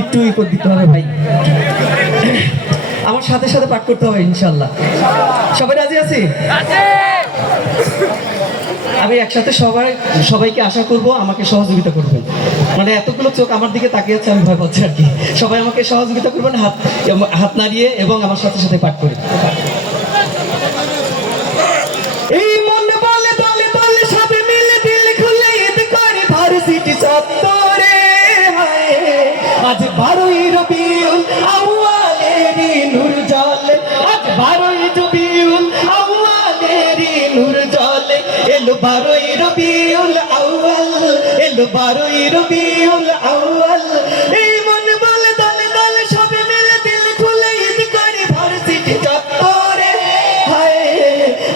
একটু ই করে দিতে হবে ভাই, আমার সাথে সাথে পাঠ করতে হবে ইনশাল্লাহ। সবাই রাজি আছি? আমি একসাথে সবাইকে আশা করব আমাকে সহযোগিতা করবেন। মানে এতগুলো চোখ আমার দিকে তাকিয়ে আছে, আমি ভয় পাচ্ছি আর কি। সবাই আমাকে সহযোগিতা করবেন হাত নাড়িয়ে এবং আমার সাথে সাথে পাঠ করে। এই মন বলে দলে দলে সবে মিলে দিল খুলে ঈদ করে ভার্সিটি চত্বরে, আজ 12ই রবিউল আউয়ালেরই নূর জ্বলে, আজ 12ই রবিউল আউয়ালেরই নূর জ্বলে, এলো 12ই রবিউল আউয়াল, এলো 12ই রবিউল আউয়াল। এই মন বলে দলে দলে সবে মিলে দিল খুলে ঈদ করে ভার্সিটি চত্বরে, হায়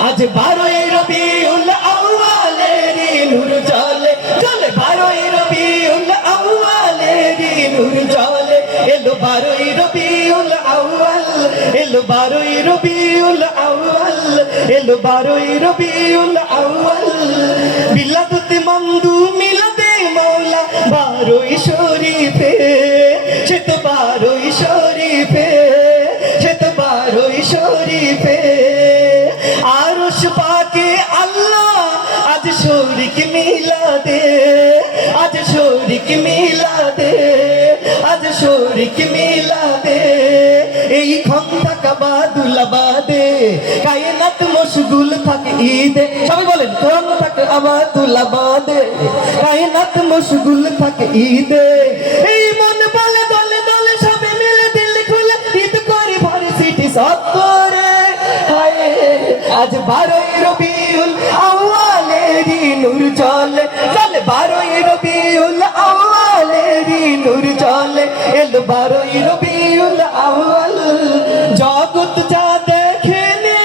আজ 12ই রবিউল আউয়ালেরই নূর জ্বলে, জ্বলে 12ই রবিউল আউয়ালেরই নূর জ্বলে, এলো 12ই রবিউল আউয়াল, এলো 12ই রবিউল আউয়াল, এলো 12ই রবিউল আউয়াল। বিলাদতে মন্দু মিলাদে মৌলা 12ই শরীফে, সে তো 12ই শরীফে, সে তো 12ই শরীফে। আরশ পাকে আল্লাহ আজ শরীক মিলাদে, আজ শরীক মিলাদে, আজ শরীক মিলাদে। এই খন্দা কাবাদুলাবাদে কায়নাত মশগুল থাকে ঈদে, সবাই বলেন খন্দা কাবাদুলাবাদে কায়নাত মশগুল থাকে ঈদে। এই মন বলে দলে দলে সবে মিলে দিল খুলে ঈদ করে ভার্সিটি চত্বরে, হায় আজ 12ই রবিউল আউয়ালেরই নূর জ্বলে, জ্বলে 12ই রবিউল আউয়ালেরই নূর জ্বলে, এলো 12ই রবিউল আউয়াল। জগৎ যা দেখেনি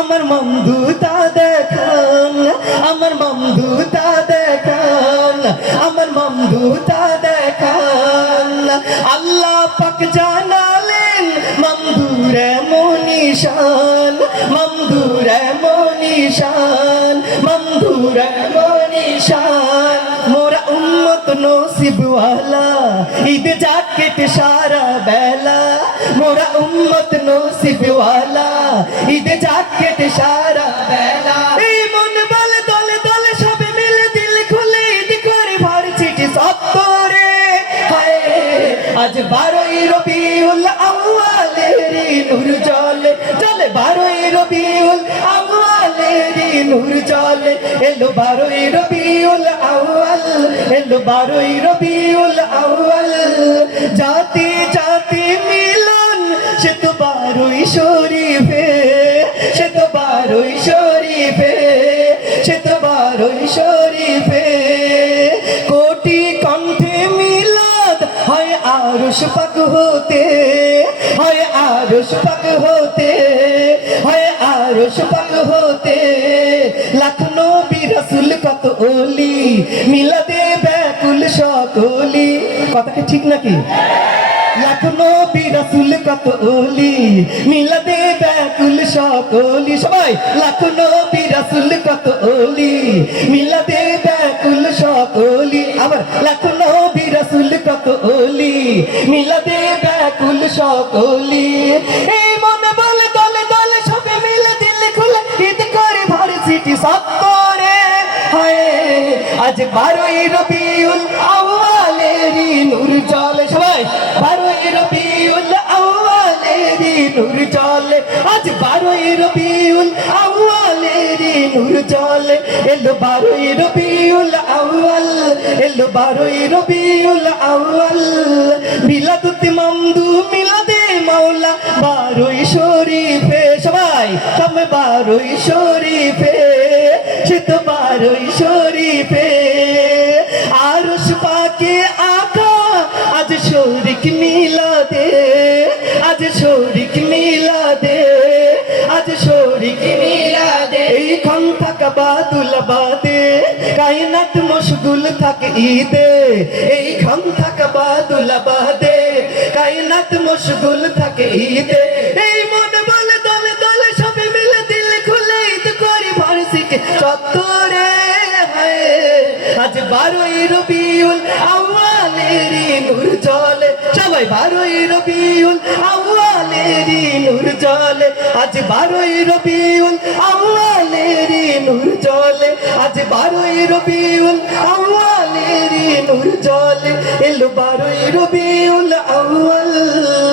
আমার বন্ধু তা দেখান, আমার বন্ধু তা দেখান, আমার বন্ধু তা দেখান। আল্লাহ পাক জানালেন বন্ধুর এমন নিশান, বন্ধুর এমন নিশান, বন্ধুর এমন নিশান। মোরা উম্মত নসিবওয়ালা ঈদ জাকেট সারা বেলা, মোরা উম্মত নসিবওয়ালা ঈদ জাকেট সারা বেলা। এই মন বলে দলে দলে সবে মিলে দিল খুলে ঈদ করে ভার্সিটি চত্বরে, হায় আজ 12ই রবিউল আউয়ালেরই নূর জ্বলে, জ্বলে 12ই রবিউল আউয়ালেরই নূর জ্বলে, এলো 12ই রবিউল আউয়াল, এলো 12ই রবিউল আউয়াল। জাতি জাতি মিলন সে তো 12ই শরীফে, সে তো 12ই শরীফে, সে তো 12ই শরীফে। কোটি কণ্ঠে মিলাদ হয় আরশ পাক হতে, হয় আরশ পাক হতে, হয় আরশ পাক হতে। লাখ নবী রাসূল কত ওলি মিলাদে ব্যাকুল সকলি, কথা কি ঠিক নাকি? লাখ নবী রাসূল কত ওলি মিলাদে ব্যাকুল সকলি, সবাই লাখ নবী রাসূল কত ওলি মিলাদে ব্যাকুল সকলি। আবার লাখ নবী রাসূল কত ওলি মিলাদে ব্যাকুল সকলি। এই মনে বলে দলে দলে সবে মিলে দিল খুলে ঈদ করে ভার্সিটি চত্বরে, হায় আজ 12ই রবিউল আউয়ালেরই নূর জ্বলে, সবাই 12ই রবিউল আউয়ালেরই নূর জ্বলে, আজ 12ই রবিউল আউয়ালেরই নূর জ্বলে, এলো 12ই রবিউল আউয়াল, এলো 12ই রবিউল আউয়াল। বিলাদতে মন্দু মিলাদে মাওলা 12ই শরীফে, সবাই তুমি 12ই শরীফে, সে তো 12ই শরীফে। আরশ পাকে আকা আজ শরীক মিলাদে, আজ শরীক মিলাদে, আজ শরীক মিলাদে। এই খন্দা কাবাদুলাবাদে কায়নাত মশগুল থাকে ঈদে, এই খন্দা কাবাদুলাবাদে কায়নাত মশগুল থাকে ঈদে। এই মন বলে দলে দলে সবে মিলে দিল খুলে ঈদ করে ভার্সিটি চত্বরে, হায় আজ 12ই রবিউল আউয়ালেরই নূর জ্বলে। সবাই 12ই রবিউল আউয়ালেরই নূর জ্বলে আজ 12ই রবিউল আউয়ালেরই নূর জ্বলে আজ 12ই রবিউল আউয়ালেরই নূর জ্বলে এলো 12ই রবিউল আউয়াল